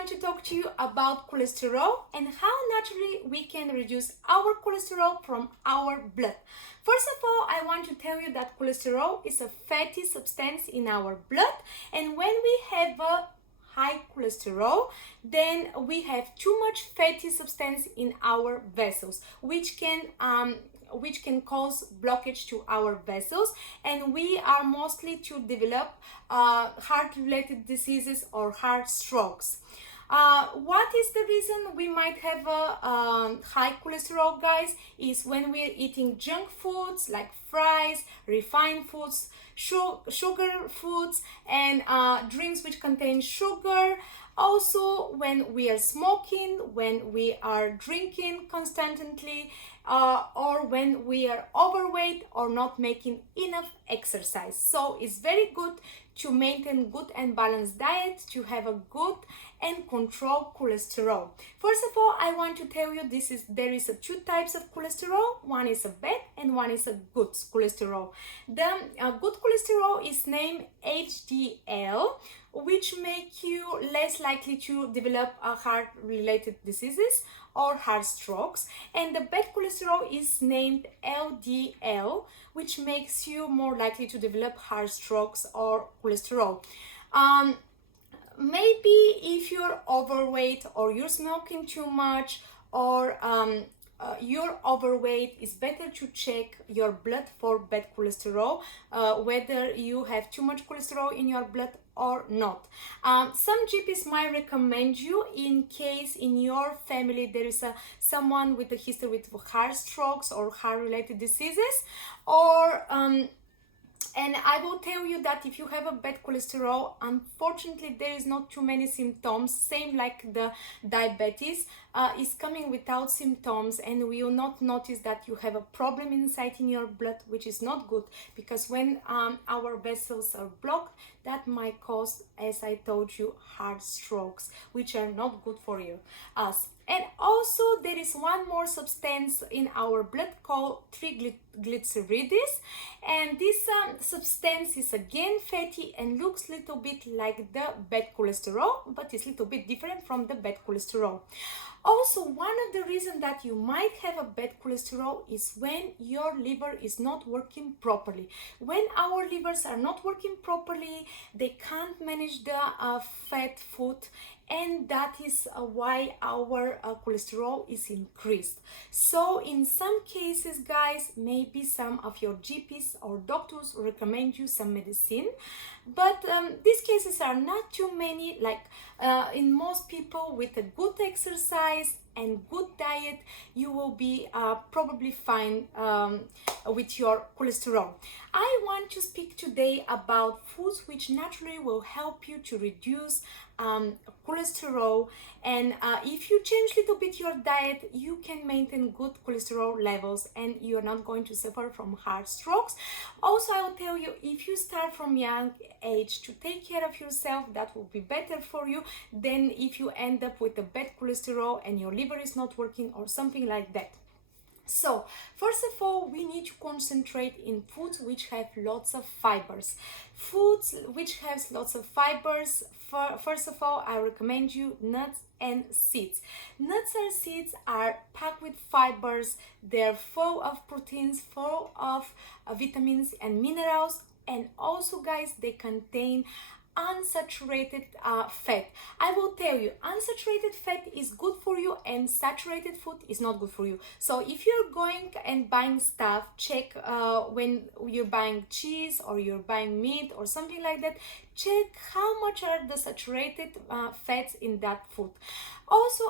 want to talk to you about cholesterol and how naturally we can reduce our cholesterol from our blood. First of all, I want to tell you that cholesterol is a fatty substance in our blood, and when we have a high cholesterol, then we have too much fatty substance in our vessels, which can cause blockage to our vessels, and we are mostly to develop heart-related diseases or heart strokes. What is the reason we might have a high cholesterol, guys? Is when we're eating junk foods like fries, refined foods, sugar foods, and drinks which contain sugar. Also, when we are smoking, when we are drinking constantly, or when we are overweight or not making enough exercise. So it's very good to maintain good and balanced diet, to have a good and control cholesterol. First of all, I want to tell you there is two types of cholesterol. One is a bad and one is a good cholesterol. The good cholesterol is named HDL, which make you less likely to develop heart-related diseases or heart strokes, and the bad cholesterol is named LDL, which makes you more likely to develop heart strokes or cholesterol. Maybe if you're overweight or you're smoking too much, or you're overweight, it's better to check your blood for bad cholesterol, whether you have too much cholesterol in your blood or not. Some GPs might recommend you, in case in your family there is someone with a history with heart strokes or heart-related diseases, or and I will tell you that if you have a bad cholesterol, unfortunately there is not too many symptoms, same like the diabetes, is coming without symptoms, and we will not notice that you have a problem inside in your blood, which is not good, because when our vessels are blocked, that might cause, as I told you, heart strokes, which are not good for us. And also there is one more substance in our blood called triglycerides, and this substance is again fatty and looks a little bit like the bad cholesterol, but it's a little bit different from the bad cholesterol. Also, one of the reasons that you might have a bad cholesterol is when your liver is not working properly. When our livers are not working properly, they can't manage the fat food, and that is why our cholesterol is increased. So in some cases, guys, maybe some of your GPs or doctors recommend you some medicine, but these cases are not too many. Like in most people with a good exercise and good diet, you will be probably fine with your cholesterol. I want to speak today about foods which naturally will help you to reduce cholesterol, and if you change a little bit your diet, you can maintain good cholesterol levels and you're not going to suffer from heart strokes. Also, I will tell you, if you start from young age to take care of yourself, that will be better for you than if you end up with a bad cholesterol and your liver is not working or something like that. So, first of all, we need to concentrate in foods which have lots of fibers. Foods which have lots of fibers, first of all, I recommend you nuts and seeds. Nuts and seeds are packed with fibers. They're full of proteins, full of vitamins and minerals, and also, guys, they contain unsaturated fat. I will tell you, unsaturated fat is good for you and saturated food is not good for you. So if you're going and buying stuff, check when you're buying cheese or you're buying meat or something like that, check how much are the saturated fats in that food. Also,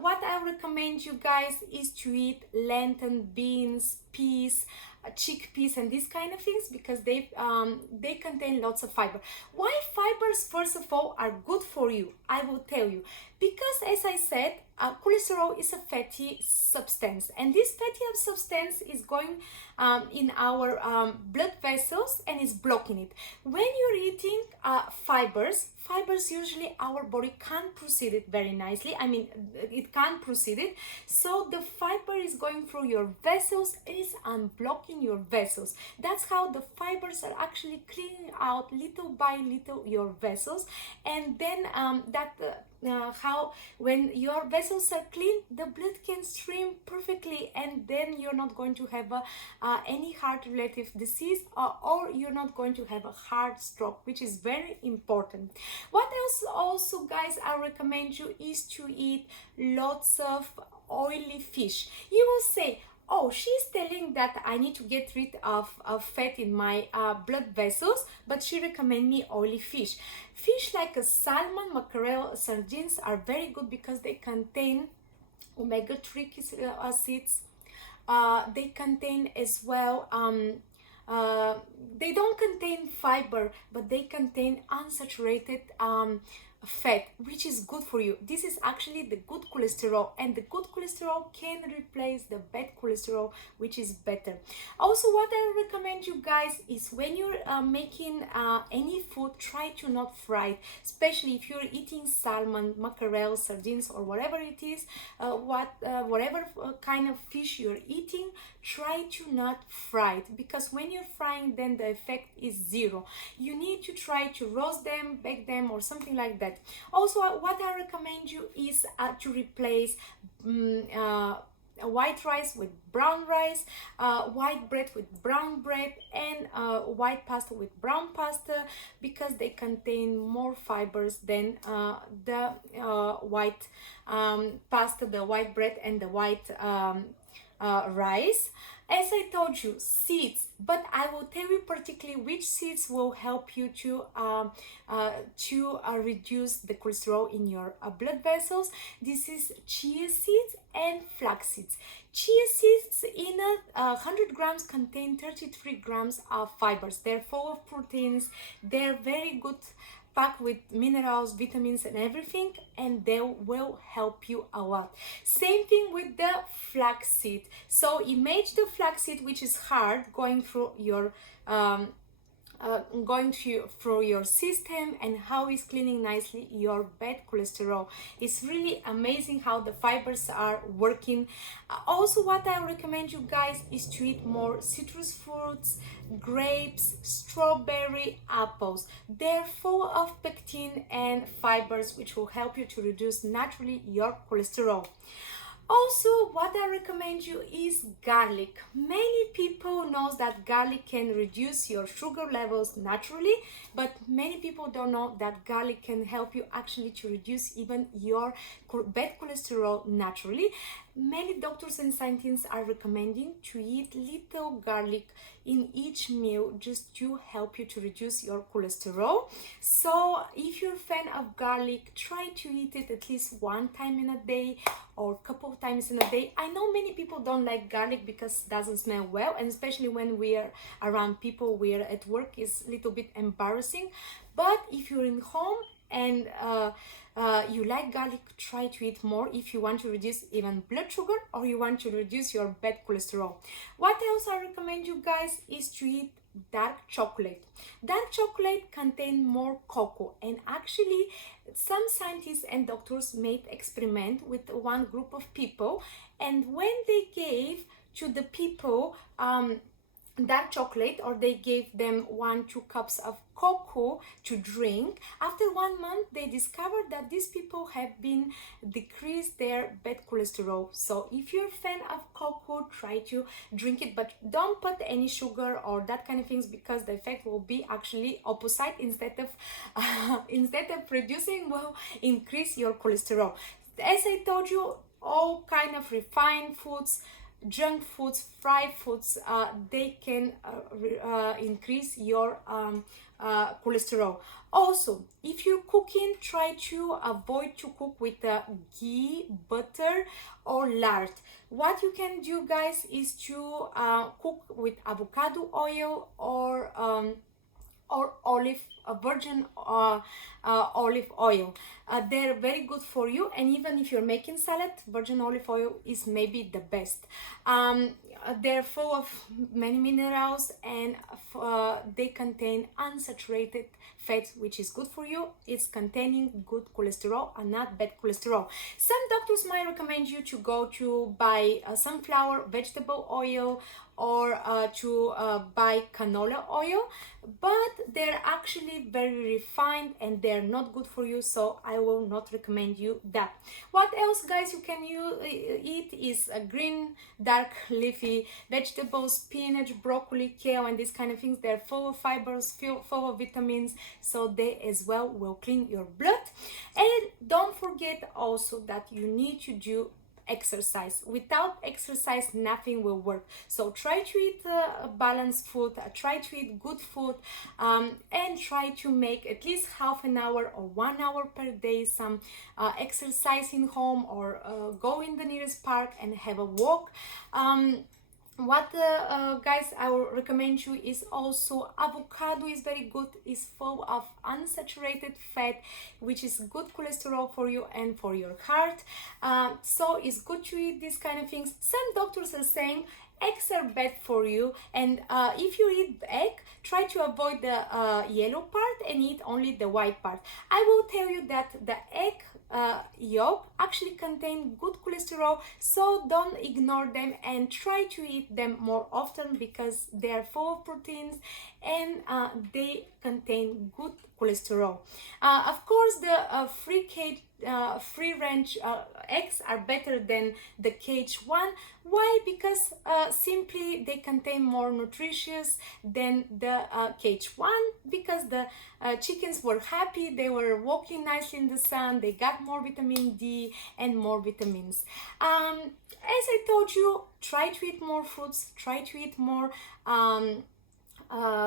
what I recommend you guys is to eat lentil, beans, peas, chickpeas, and these kind of things, because they contain lots of fiber. Why fibers, first of all, are good for you? I will tell you. Because, as I said, cholesterol is a fatty substance, and this fatty substance is going in our blood vessels and is blocking it. When you're eating fibers, fibers, usually our body can't process it very nicely. I mean, it can't process it. So the fiber is going through your vessels, is unblocking your vessels. That's how the fibers are actually cleaning out little by little your vessels. And then how when your vessels are clean, the blood can stream perfectly, and then you're not going to have any heart related disease, or you're not going to have a heart stroke, which is very important. What else also, guys, I recommend you is to eat lots of oily fish. You will say, oh, she's telling that I need to get rid of fat in my blood vessels, but she recommend me oily fish. Fish like a salmon, mackerel, sardines are very good because they contain omega-3 acids. They contain as well they don't contain fiber, but they contain unsaturated fat, which is good for you. This is actually the good cholesterol, and the good cholesterol can replace the bad cholesterol, which is better. Also, what I recommend you guys is when you're making any food, try to not fry it, especially if you're eating salmon, mackerel, sardines, or whatever it is, whatever kind of fish you're eating, try to not fry it, because when you're frying, then the effect is zero. You need to try to roast them, bake them, or something like that. Also, what I recommend you is to replace white rice with brown rice, white bread with brown bread, and white pasta with brown pasta, because they contain more fibers than the white pasta, the white bread, and the white rice. As I told you, seeds, but I will tell you particularly which seeds will help you to reduce the cholesterol in your blood vessels. This is chia seeds and flax seeds. Chia seeds in 100 grams contain 33 grams of fibers. They're full of proteins. They're very good, packed with minerals, vitamins, and everything, and they will help you a lot. Same thing with the flaxseed. So imagine the flaxseed, which is hard, going through your through your system, and how it's cleaning nicely your bad cholesterol. It's really amazing how the fibers are working. Also, what I recommend you guys is to eat more citrus fruits, grapes, strawberry, apples. They're full of pectin and fibers, which will help you to reduce naturally your cholesterol. Also, what I recommend you is garlic. Many people knows that garlic can reduce your sugar levels naturally, but many people don't know that garlic can help you actually to reduce even your bad cholesterol naturally. Many doctors and scientists are recommending to eat little garlic in each meal, just to help you to reduce your cholesterol. So if you're a fan of garlic, try to eat it at least one time in a day, or a couple of times in a day. I know many people don't like garlic because it doesn't smell well, and especially when we are around people, we are at work, is a little bit embarrassing. But if you're in home and you like garlic, try to eat more if you want to reduce even blood sugar, or you want to reduce your bad cholesterol. What else I recommend you guys is to eat dark chocolate. Dark chocolate contains more cocoa, and actually some scientists and doctors made experiment with one group of people, and when they gave to the people dark chocolate, or they gave them 1-2 cups of cocoa to drink, after 1 month they discovered that these people have been decreased their bad cholesterol. So if you're a fan of cocoa, try to drink it, but don't put any sugar or that kind of things, because the effect will be actually opposite. Instead of reducing, will increase your cholesterol. As I told you, all kind of refined foods, junk foods, fried foods, they can increase your cholesterol. Also, if you're cooking, try to avoid to cook with ghee, butter, or lard. What you can do, guys, is to cook with avocado oil, or or virgin olive oil. They're very good for you, and even if you're making salad, virgin olive oil is maybe the best. They're full of many minerals, and they contain unsaturated fat, which is good for you. It's containing good cholesterol and not bad cholesterol. Some doctors might recommend you to go to buy sunflower vegetable oil, or to buy canola oil, but they're actually very refined and they're not good for you, so I will not recommend you that. What else, guys, you can eat is green dark leafy vegetables, spinach, broccoli, kale, and these kind of things. They're full of fibers, full of vitamins, so they as well will clean your blood. And don't forget also that you need to do exercise. Without exercise, nothing will work. So try to eat balanced food, try to eat good food, and try to make at least half an hour or 1 hour per day some exercise in home, or go in the nearest park and have a walk. What guys, I will recommend you is also avocado is very good. It's full of unsaturated fat, which is good cholesterol for you and for your heart. So it's good to eat these kind of things. Some doctors are saying eggs are bad for you, and if you eat egg, try to avoid the yellow part and eat only the white part. I will tell you that the egg yolk actually contain good cholesterol, so don't ignore them and try to eat them more often, because they are full of proteins and they contain good cholesterol. Of course, the free range eggs are better than the cage one. Why? Because simply they contain more nutritious than the cage one, because the chickens were happy, they were walking nicely in the sun, they got more vitamin D and more vitamins. As I told you, try to eat more fruits, try to eat more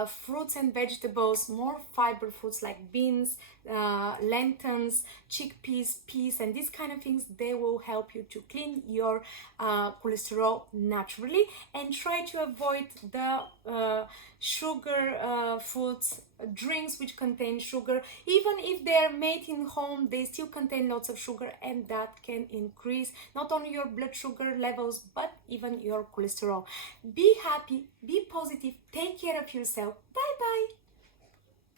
fruits and vegetables, more fiber foods like beans, lentils, chickpeas, peas, and these kind of things. They will help you to clean your cholesterol naturally. And try to avoid the sugar foods, drinks which contain sugar. Even if they're made in home, they still contain lots of sugar, and that can increase not only your blood sugar levels but even your cholesterol. Be happy, be positive, take care of yourself. Bye bye.